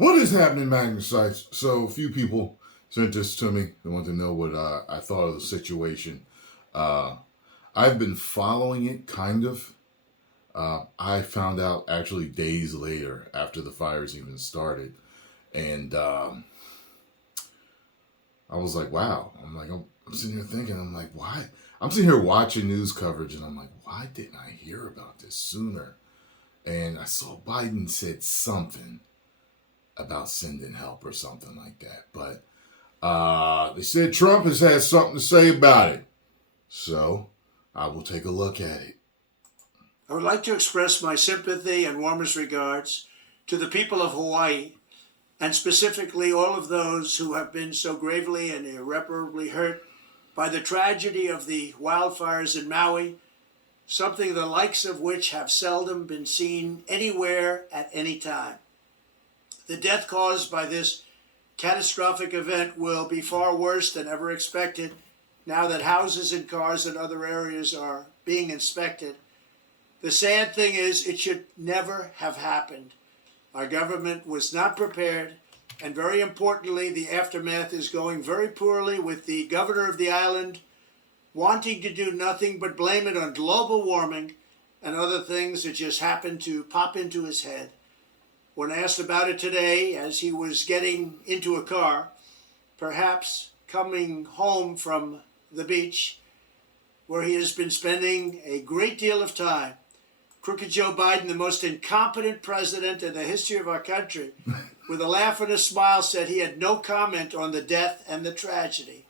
What is happening, Magnus sites? So, a few people sent this to me. They want to know what I thought of the situation. Uh, I've been following it, kind of. I found out actually days later after the fires even started. And I was like, wow. I'm sitting here thinking, I'm like, why? I'm sitting here watching news coverage, and I'm like, why didn't I hear about this sooner? And I saw Biden said something about sending help or something like that. But they said Trump has had something to say about it. So I will take a look at it. I would like to express my sympathy and warmest regards to the people of Hawaii, and specifically all of those who have been so gravely and irreparably hurt by the tragedy of the wildfires in Maui, something the likes of which have seldom been seen anywhere at any time. The death caused by this catastrophic event will be far worse than ever expected now that houses and cars in other areas are being inspected. The sad thing is, it should never have happened. Our government was not prepared, and very importantly, the aftermath is going very poorly, with the governor of the island wanting to do nothing but blame it on global warming and other things that just happened to pop into his head. When asked about it today, as he was getting into a car, perhaps coming home from the beach, where he has been spending a great deal of time, Crooked Joe Biden, the most incompetent president in the history of our country, with a laugh and a smile, said he had no comment on the death and the tragedy.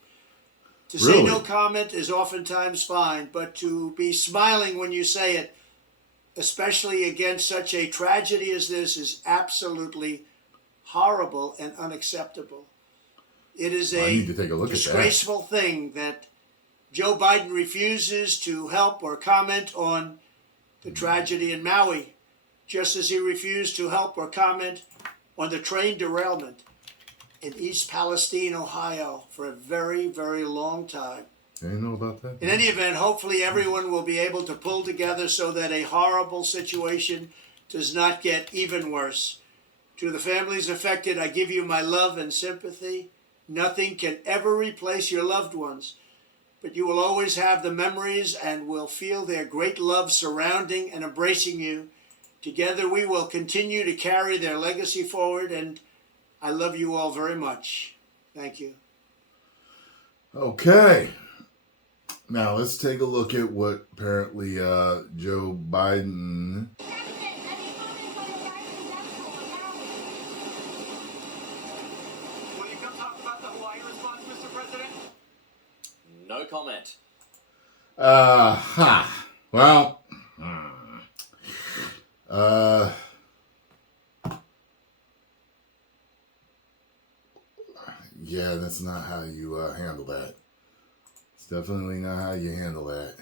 To say no comment is oftentimes fine, but to be smiling when you say it, especially against such a tragedy as this, is absolutely horrible and unacceptable. It is a disgraceful thing that Joe Biden refuses to help or comment on the tragedy in Maui, just as he refused to help or comment on the train derailment in East Palestine, Ohio, for a very, very long time. I didn't know about that. In any event, hopefully everyone will be able to pull together so that a horrible situation does not get even worse. To the families affected, I give you my love and sympathy. Nothing can ever replace your loved ones, but you will always have the memories and will feel their great love surrounding and embracing you. Together we will continue to carry their legacy forward, and I love you all very much. Thank you. Okay. Now let's take a look at what apparently Joe Biden... Will you come talk about the Hawaii response, Mr. President? No comment. Well, yeah, that's not how you handle that. It's definitely not how you handle that.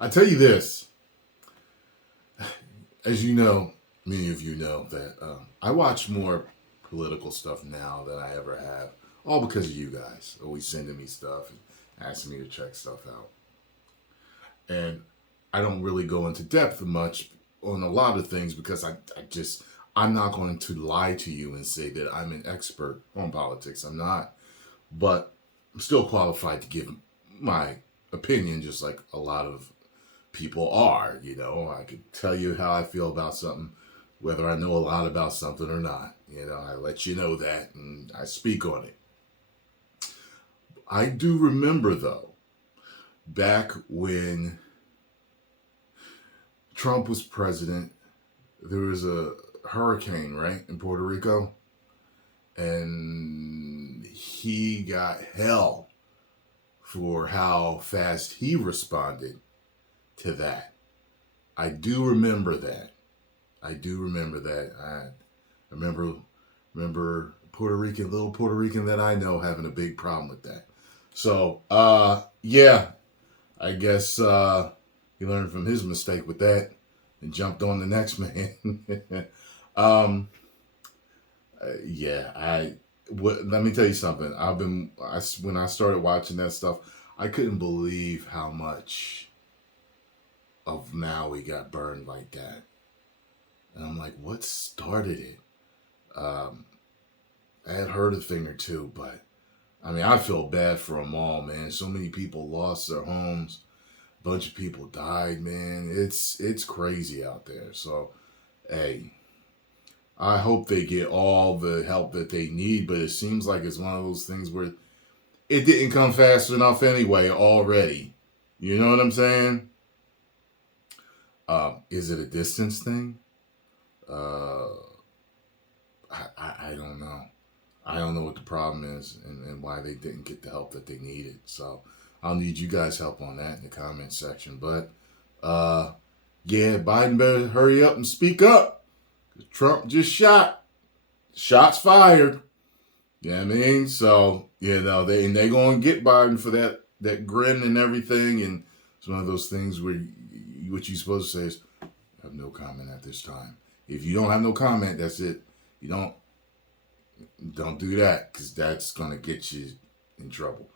I tell you this, as you know, many of you know that I watch more political stuff now than I ever have, all because of you guys always sending me stuff and asking me to check stuff out. And I don't really go into depth much on a lot of things because I'm not going to lie to you and say that I'm an expert on politics. I'm not, but I'm still qualified to give my opinion, just like a lot of people are. You know, I could tell you how I feel about something, whether I know a lot about something or not. You know, I let you know that and I speak on it. I do remember, though, back when Trump was president, there was a hurricane, right, in Puerto Rico, and he got hell for how fast he responded to that. I do remember that. I remember little Puerto Rican that I know having a big problem with that. So, yeah, I guess he learned from his mistake with that and jumped on the next man. Let me tell you something. When I started watching that stuff, I couldn't believe how much of Maui got burned like that. And I'm like, what started it? I had heard a thing or two, but I mean, I feel bad for them all, man. So many people lost their homes. A bunch of people died, man. It's crazy out there. So, hey, I hope they get all the help that they need, but it seems like it's one of those things where it didn't come fast enough anyway already. You know what I'm saying? Is it a distance thing? Uh, I don't know. I don't know what the problem is and why they didn't get the help that they needed. So I'll need you guys' help on that in the comment section. But yeah, Biden better hurry up and speak up. Trump just shot. Shots fired. You know what I mean? So, you know, they going to get Biden for that grin and everything. And it's one of those things where what you're supposed to say is, I have no comment at this time. If you don't have no comment, that's it. You don't do that, because that's going to get you in trouble.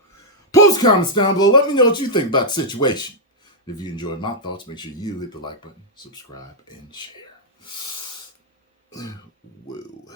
Post comments down below. Let me know what you think about the situation. If you enjoyed my thoughts, make sure you hit the like button, subscribe, and share. Whoa.